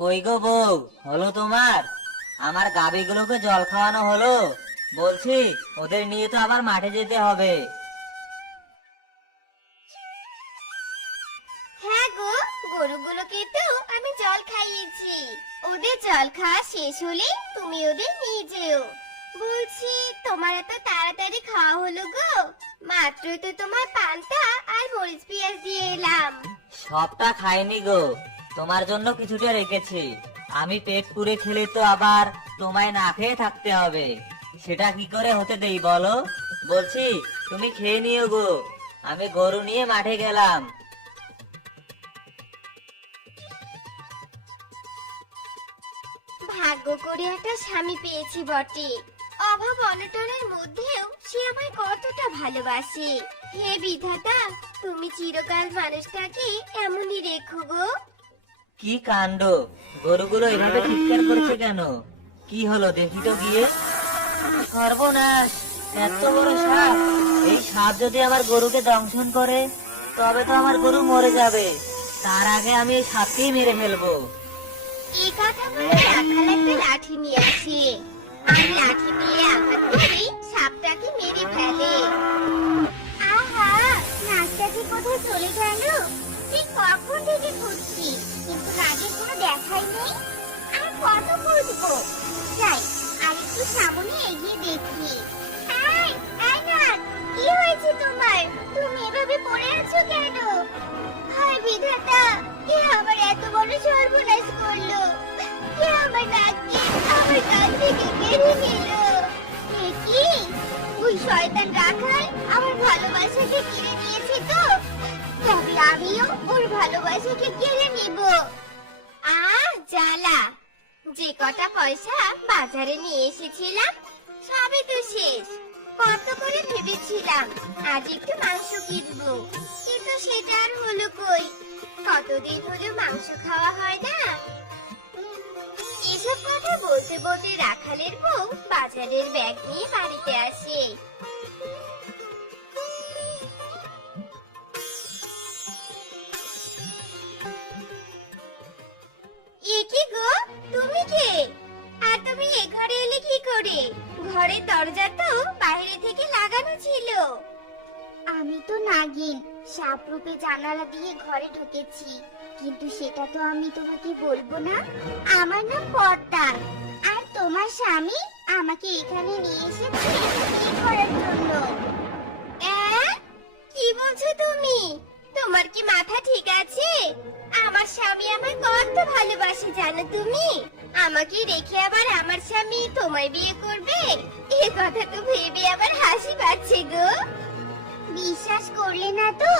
কই গো বউ, হলো তোমার? আমার গাভীগুলোকে জল খাওয়ানো হলো? বলছি ওদের নিয়ে তো আবার মাঠে যেতে হবে। হ্যাঁ গো, গরুগুলোকে তো আমি জল খাইয়েছি। ওদের জল খাওয়া শেষ হলে তুমি ওদের নিয়ে যেও। বলছি তোমার এত তাড়াতাড়ি খাওয়া হলো গো? মাত্রই তো তোমার পান্তা আর মরিচ পেঁয়াজ দিয়ে এলাম। সবটা খাইনি গো, তোমার জন্য কিছুটা রেখেছি। আমি পেট পুরে খেলে তো আবার তোমায় না খেয়ে থাকতে হবে, সেটা কি করে হতে দেই বলো? বলছি তুমি খেয়ে নিও গো, আমি গরু নিয়ে মাঠে গেলাম। ভাগ্য করে একটা স্বামী পেয়েছি বটে। অভাব অনটনের মধ্যেও সে আমায় কতটা ভালোবাসে। হে বিধাতা, তুমি চিরকাল মানুষটাকে এমনই রেখো গো। কি কাণ্ড, গরুগুলো এভাবে চিৎকার করছে কেন? কি হলো দেখি তো গিয়ে। সর্বনাশ, এত বড় সাপ! এই সাপ যদি আমার গরুকে দংশন করে তবে তো আমার গরু মরে যাবে। তার আগে আমি এই সাপকেই মেরে ফেলবো। এই কথা বলে রাখাল একটা লাঠি নিয়ে আসে। আর লাঠি দিয়ে আঘাত করে সাপটাকে মেরে ফেলে। আহা, নাকটা যে কোথায় চলে গেল! ঠিক কখন থেকে খুঁজছি, কিন্তু নাকের কোনো দেখাই নেই। আর কত খুঁজবো? যাই, আর একটু সামনে এগিয়ে দেখি। এই, এই নাক, কি হয়েছে তোমার? তুমি এভাবে পড়ে আছো কেন? হায় বিধাতা, কে আমার এত বড় সর্বনাশ করলো? কে আমার নাককে আমার কান থেকে কেড়ে নিল? এ কি? ওই শয়তান রাখাল আমার ভালোবাসাকে কেড়ে নিয়েছে তো? তবে আমিও ওর ভালোবাসাকে কেড়ে নিব। জ্বালা! যে কটা পয়সা বাজারে নিয়ে এসেছিলাম সবই তো শেষ। কত করে ভেবেছিলাম আজ একটু মাংস কিনবো, কিন্তু সেটা আর হলো কই। কতদিন হলো মাংস খাওয়া হয় না। এসব কথা বলতে বলতে রাখালের বউ বাজারের ব্যাগ নিয়ে বাড়িতে আসে। এ কি গো, তুমি কে? আর তুমি এ ঘরে এলে কি করে? ঘরের দরজা তো বাইরে থেকে লাগানো ছিল। আমি তো নাগিন, সাপ রূপে জানালা দিয়ে ঘরে ঢুকেছি, কিন্তু সেটা তো আমি তোমাকে বলবো না। আমার নাম পদ্মা, আর তোমার স্বামী আমাকে এখানে নিয়ে এসেছে বিয়ে করার জন্য। কি বলছো তুমি? তোমার কি মাথা ঠিক আছে? আমার স্বামী আমায় কত ভালোবাসে জানো তুমি? আমাকে রেখে আবার আমার স্বামী তোমায় বিয়ে করবে? এই কথা তো ভেবে আবার হাসি পাচ্ছে গো। বিশ্বাস করলে না তো?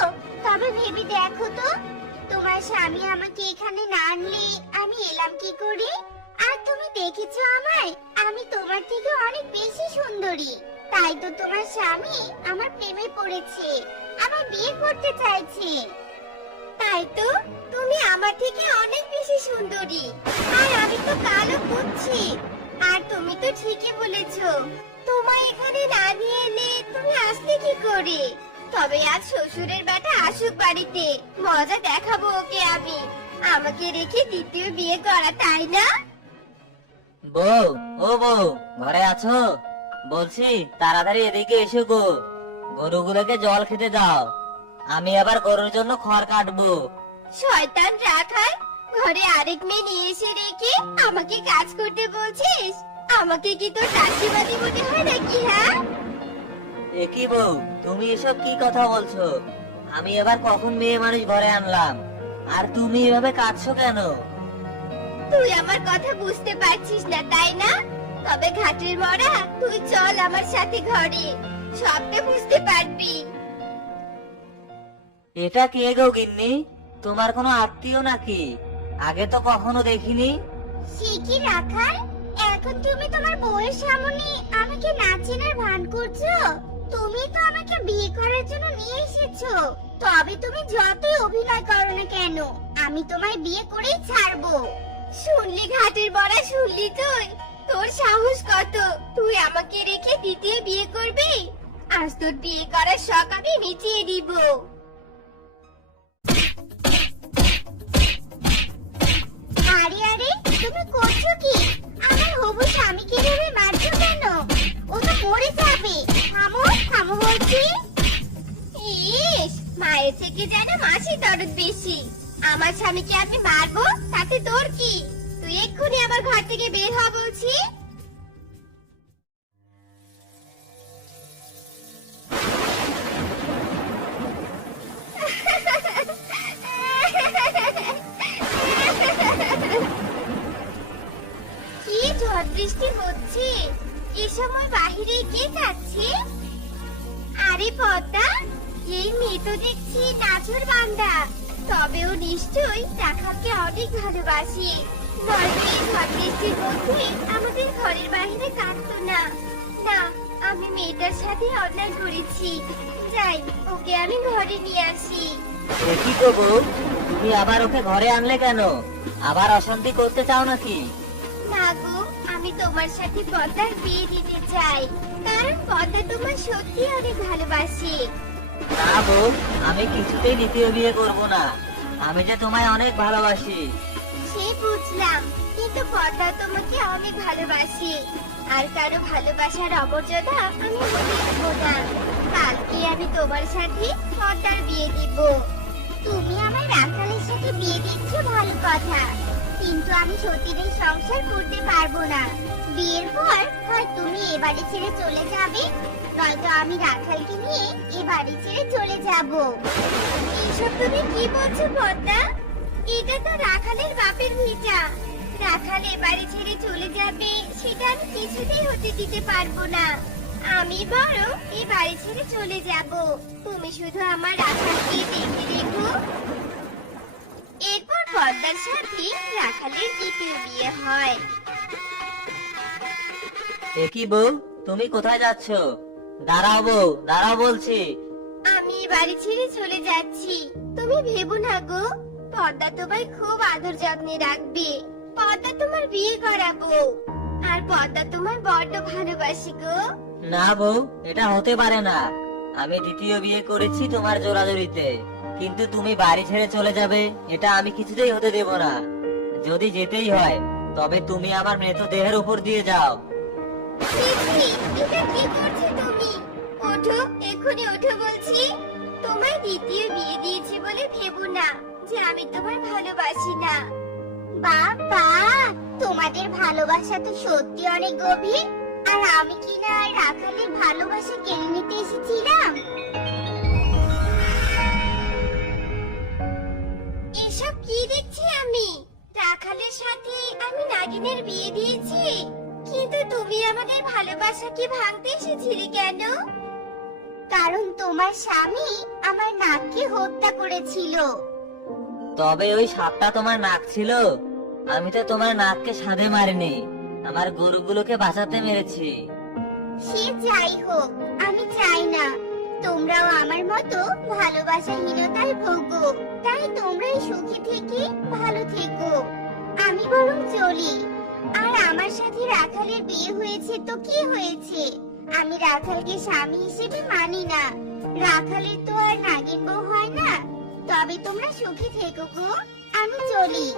তবে ভেবে দেখো তো, তোমার স্বামী আমাকে এখানে না আনলে আমি এলাম কি করে? আর তুমি দেখেছো আমায়, আমি তোমার থেকে অনেক বেশি সুন্দরী। তাই তো তোমার স্বামী আমার প্রেমে পড়েছে, আমার বিয়ে করতে চাইছে। তাই তো, তুমি আমার থেকে অনেক বেশি সুন্দরী, আর আমি তো কালো বুঝছি। আর তুমি তো ঠিকই বলেছো, তোমায় এখানে না নিয়ে এলে তুমি আসলে কি করে? তবে আজ শ্বশুরের বেটা আসুক বাড়িতে, মজা দেখাবো ওকে আমি। আমাকে রেখে দ্বিতীয় বিয়ে করা, তাই না? বউ, ও বউ, ঘরে আছো? বলছি তাড়াতাড়ি এদিকে এসো গো, গরুগুলোকে জল খেতে দাও। আমি আবার গরুর জন্য খড় কাটবো। শয়তান রাখাল, ঘরে আরেক মেয়ে নিয়ে এসে রেখে আমাকে কাজ করতে বলছিস? আমাকে কি তোর চাষিবাদী মনে হয় নাকি? হ্যাঁ, এ কি বউ, তুমি এসব কি কথা বলছো? আমি এবার কখন মেয়ে মানুষ ঘরে আনলাম, আর তুমি এভাবে কাঁদছো কেন? তুই আমার কথা বুঝতে পারছিস না তাই না? তবে ঘাটের মরা, তুই চল আমার সাথে ঘরে, সবটা বুঝতে পারবি। এটা কে গো গিন্নি? তোমার কোনো আত্মীয় নাকি? আগে তো কখনো দেখিনি। সে কি রাখাল, এখন তুমি তোমার বউয়ের সামনে আমাকে না চেনার ভান করছো? তুমি তো আমাকে বিয়ে করার জন্য নিয়ে এসেছো, তবে তুমি যতই অভিনয় করো না কেন, আমি তোমায় বিয়ে করেই ছাড়বো। শুনলি ঘাটের বড়া, শুনলি তুই? তোর সাহস কত, তুই আমাকে রেখে দ্বিতীয় বিয়ে করবি? আজ তোর বিয়ে করার শখ আমি মিটিয়ে দিব। আরে আরে, দরদ বেশি। আমার স্বামীকে আমি মারবো, তাতে তোর কি? তুই এক্ষুনি আমার ঘর থেকে বের হ বলছি। কি ঝড় বৃষ্টি হচ্ছে, এ সময় বাহিরে কে যাচ্ছে? আরে পদ্মা, এই মেয়ে তো দেখছি নাছর বান্দা। তবে ও নিশ্চয়ই রাখালকে অনেক ভালোবাসে। নয়তো এই ঝড় বৃষ্টির মধ্যে আমাদের ঘরের বাইরে কাটতো না। না, আমি মেয়েটার সাথে অন্যায় করেছি। যাই, ওকে আমি ঘরে নিয়ে আসি। দেখি তো বউ, তুমি আবার ওকে ঘরে আনলে কেন? আবার অশান্তি করতে চাও নাকি? না গো, আমি তোমার সাথে পদ্মার বিয়ে দিতে চাই, কারণ পদ্মা তোমার সত্যি অনেক ভালোবাসে। না বউ, আমি কিছুতেই দ্বিতীয় বিয়ে করব না। আমি যে তোমায় অনেক ভালোবাসি। সে বুঝলাম, কিন্তু পদ্মা তোমাকে অনেক ভালোবাসে। আর কারো ভালোবাসার অমর্যাদা আমি হতে দেব না। কালকে আমি তোমার সাথে পদ্মার বিয়ে দিব। তুমি আমার রাখালের সাথে বিয়ে দিচ্ছ ভালো কথা, কিন্তু আমি সতীনের সংসার করতে পারবো না। বিয়ের পর হয় তুমি এ বাড়ি ছেড়ে চলে যাবে, নয়তো আমি রাখালকে নিয়ে এ বাড়ি ছেড়ে চলে যাব। এইসব তুমি কি বলছো পদ্মা? এটা তো রাখালের বাপের ভিটা। রাখাল এ বাড়ি ছেড়ে চলে যাবে, সেটা আমি কিছুতেই হতে দিতে পারবো না। আমি বরং এই বাড়ি ছেড়ে চলে যাব। তুমি শুধু আমার রাখালকে দেখে রেখো। এরপর পদ্মার সাথে রাখালের দ্বিতীয় বিয়ে হয়। দেখি বউ, তুমি কোথায় যাচ্ছ? দাঁড়াও বউ, দাঁড়াও বলছি। আমি এই বাড়ি ছেড়ে চলে যাচ্ছি। তুমি ভেবো না গো, পদ্মা তোমায় খুব আদর যত্নে রাখবে। পদ্মা তোমার বিয়ে করাবো, আর পদ্মা তোমার বড্ড ভালোবাসি গো। না বউ, এটা হতে পারে না। আমি দ্বিতীয় বিয়ে করেছি তোমার জোরাজোরিতে, কিন্তু তুমি বাড়ি ছেড়ে চলে যাবে, এটা আমি কিছুতেই হতে দেব না। যদি যেতেই হয়, তবে তুমি আমার মৃতদেহের উপর দিয়ে যাও। ছি, ছি, এটা কি করছো তুমি? ওঠো, এক্ষুনি ওঠো বলছি। তোমায় দ্বিতীয় বিয়ে দিয়েছি বলে ভেবো না যে আমি তোমার ভালোবাসি না। বাবা, তোমাদের ভালোবাসা তো সত্যি অনেক গভীর। আর আমি কি না রাখালের ভালোবাসা কেড়ে নিতে এসেছিলাম? এসব কি দেখছি আমি? রাখালের সাথে আমি নাগিনের বিয়ে দিয়েছি, কিন্তু তুমি আমাদের ভালোবাসাকে ভাঙতে এসেছিলে কেন? কারণ তোমার স্বামী আমার নাককে হত্যা করেছিল। তবে ওই সাপটা তোমার নাক ছিল? আমি তো তোমার নাককে সাধে মারিনি, আমার গরুগুলোকে বাঁচাতে মেরেছি। সে যাই হোক, আমি চাই না তোমরাও আমার মতো ভালোবাসাহীনতায় ভোগো। তাই তোমরাই সুখী থেকে ভালো থেকো। আমি বরং চলি। আর আমার সাথে রাখালের বিয়ে হয়েছে তো কি হয়েছে? আমি রাখালকে স্বামী হিসেবে মানি না। রাখালের তো আর নাগিন বউ হয় না। তবে তোমরা সুখী থেকো গো। আমি চলি।